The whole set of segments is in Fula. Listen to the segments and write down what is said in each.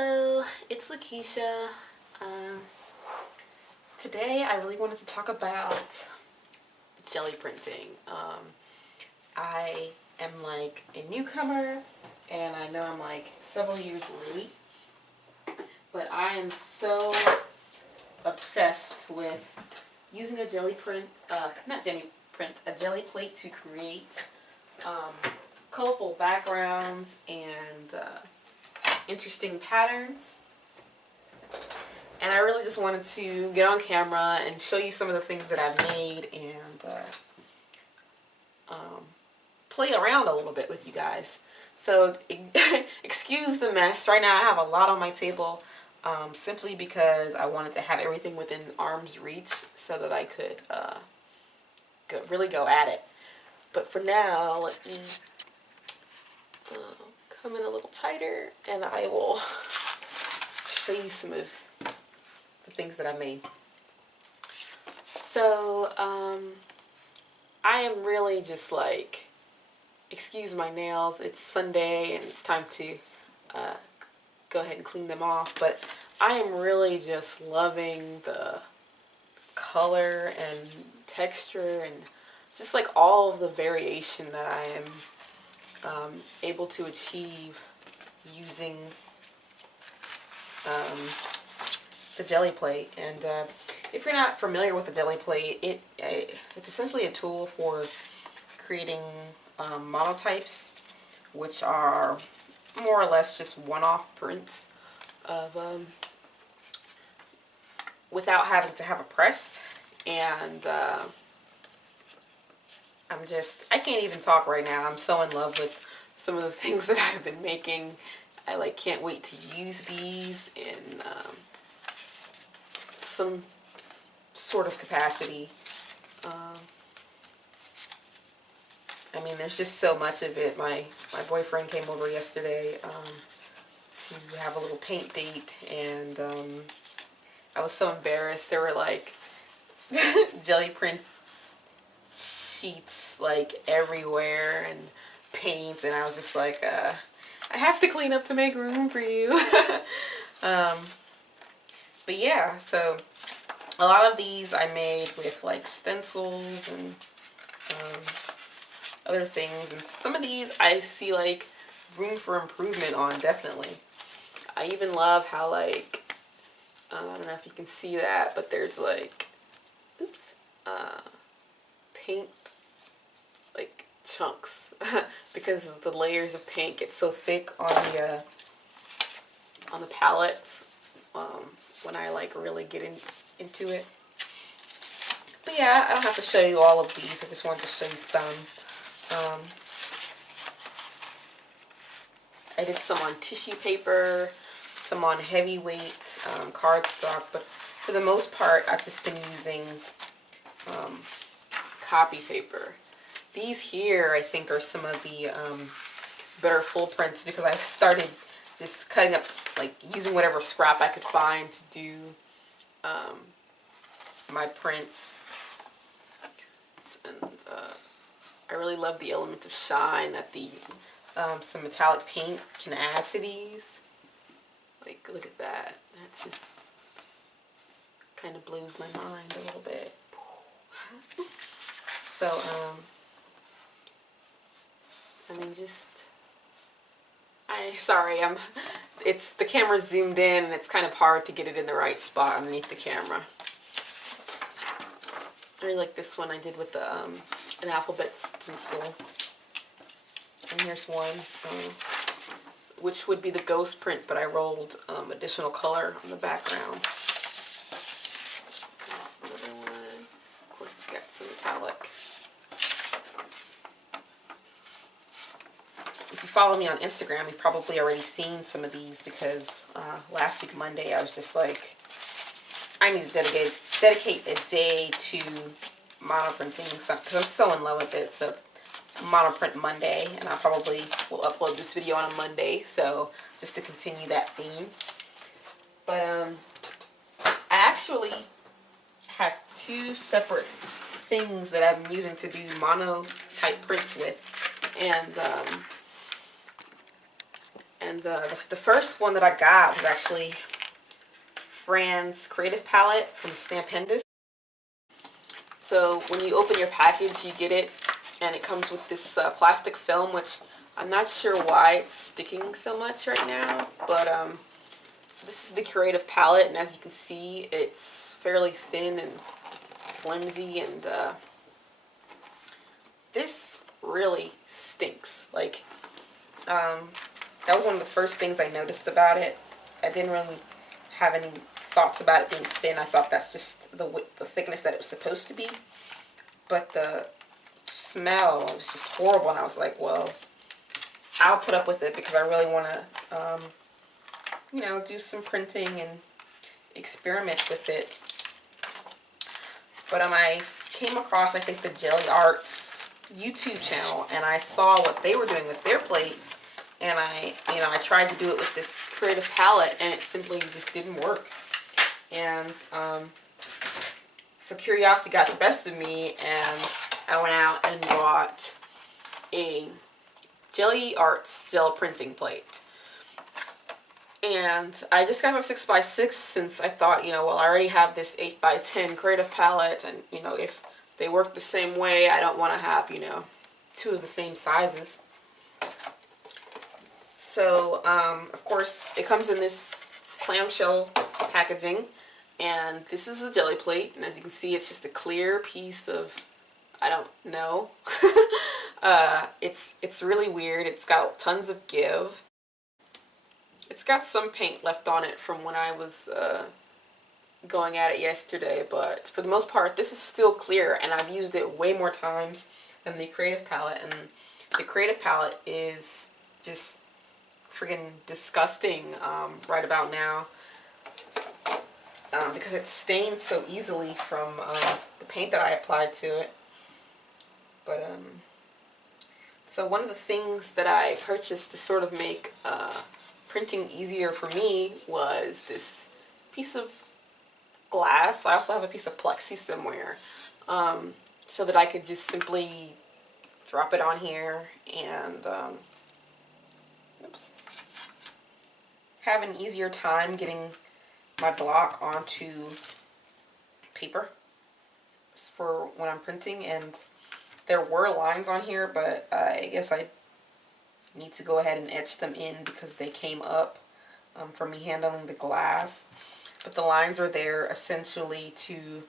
Hello, it's Lakeisha. Um, Today I really wanted to talk about jelly printing. I am like a newcomer and I know I'm like several years late, but I am so obsessed with using a jelly print, a jelly plate to create colorful backgrounds and interesting patterns. And I really just wanted to get on camera and show you some of the things that I've made and play around a little bit with you guys. So excuse the mess. Right now I have a lot on my table simply because I wanted to have everything within arm's reach so that I could really go at it. But for now, let me come in a little tighter and I will show you some of the things that I made. So I am really just like, excuse my nails, it's Sunday and it's time to go ahead and clean them off, but I am really just loving the color and texture and just like all of the variation that I am able to achieve using the jelly plate. And if you're not familiar with the jelly plate, it's essentially a tool for creating monotypes, which are more or less just one-off prints of without having to have a press. And I can't even talk right now. I'm so in love with some of the things that I've been making. I like can't wait to use these in some sort of capacity. I mean, there's just so much of it. My boyfriend came over yesterday to have a little paint date, and I was so embarrassed. There were like jelly print sheets like everywhere and paint, and I was just like, I have to clean up to make room for you. But yeah, so a lot of these I made with like stencils and other things, and some of these I see like room for improvement on, definitely. I even love how like, I don't know if you can see that, but there's like, oops, paint like chunks because the layers of paint get so thick on the palette when I like really get into it. But yeah, I don't have to show you all of these. I just wanted to show you some. I did some on tissue paper, some on heavyweight cardstock, but for the most part I've just been using copy paper. These here I think are some of the better full prints because I started just cutting up, like using whatever scrap I could find to do my prints. And I really love the element of shine that the some metallic paint can add to these. Like, look at that. That just kind of blows my mind a little bit. So, I mean, just, it's, the camera's zoomed in and it's kind of hard to get it in the right spot underneath the camera. I really like this one I did with the, an alphabet stencil. And here's one, which would be the ghost print, but I rolled additional color on the background. Another one, of course, it's got some metallic. If you follow me on Instagram, you've probably already seen some of these because last week Monday I was just like, I need to dedicate a day to monoprinting because I'm so in love with it. So it's Monoprint Monday, and I probably will upload this video on a Monday, so just to continue that theme. But I actually have two separate things that I'm using to do mono type prints with, and And the first one that I got was actually Fran's Creative Palette from Stampendous. So when you open your package, you get it, and it comes with this plastic film, which I'm not sure why it's sticking so much right now, but so this is the Creative Palette, and as you can see, it's fairly thin and flimsy, and this really stinks. Like, that was one of the first things I noticed about it. I didn't really have any thoughts about it being thin. I thought that's just the thickness that it was supposed to be. But the smell was just horrible, and I was like, well, I'll put up with it because I really want to, you know, do some printing and experiment with it. But I came across, I think, the Gelli Arts YouTube channel, and I saw what they were doing with their plates, and I tried to do it with this Creative Palette, and it simply just didn't work. And so curiosity got the best of me, and I went out and bought a Gelli Arts gel printing plate. And I just got a 6x6 since I thought, you know, well, I already have this 8x10 Creative Palette, and, you know, if they work the same way, I don't want to have, you know, two of the same sizes. So, of course, it comes in this clamshell packaging, and this is a Gelli plate, and as you can see, it's just a clear piece of, I don't know. It's really weird. It's got tons of give. It's got some paint left on it from when I was going at it yesterday, but for the most part, this is still clear, and I've used it way more times than the Creative Palette, and the Creative Palette is just friggin' disgusting right about now because it stains so easily from the paint that I applied to it. But so one of the things that I purchased to sort of make printing easier for me was this piece of glass. I also have a piece of plexi somewhere, so that I could just simply drop it on here and have an easier time getting my block onto paper for when I'm printing. And there were lines on here, but I guess I need to go ahead and etch them in because they came up from me handling the glass. But the lines are there essentially to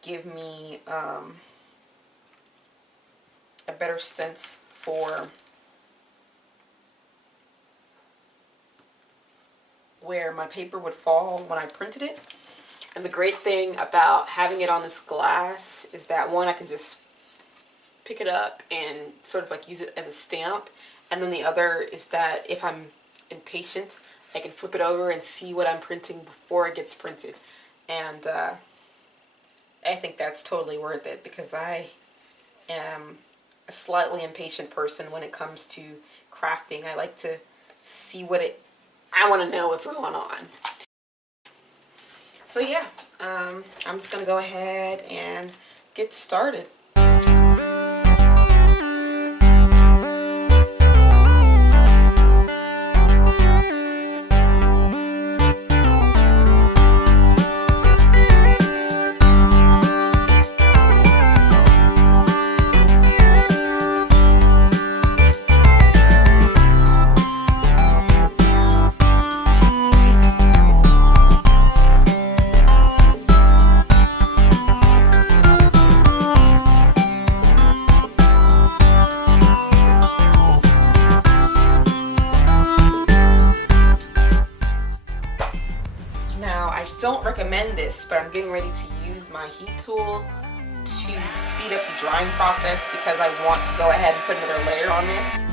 give me a better sense for where my paper would fall when I printed it. And the great thing about having it on this glass is that, one, I can just pick it up and sort of like use it as a stamp, and then the other is that if I'm impatient, I can flip it over and see what I'm printing before it gets printed. And I think that's totally worth it because I am a slightly impatient person when it comes to crafting. I like to see I want to know what's going on. So yeah, I'm just going to go ahead and get started. I don't recommend this, but I'm getting ready to use my heat tool to speed up the drying process because I want to go ahead and put another layer on this.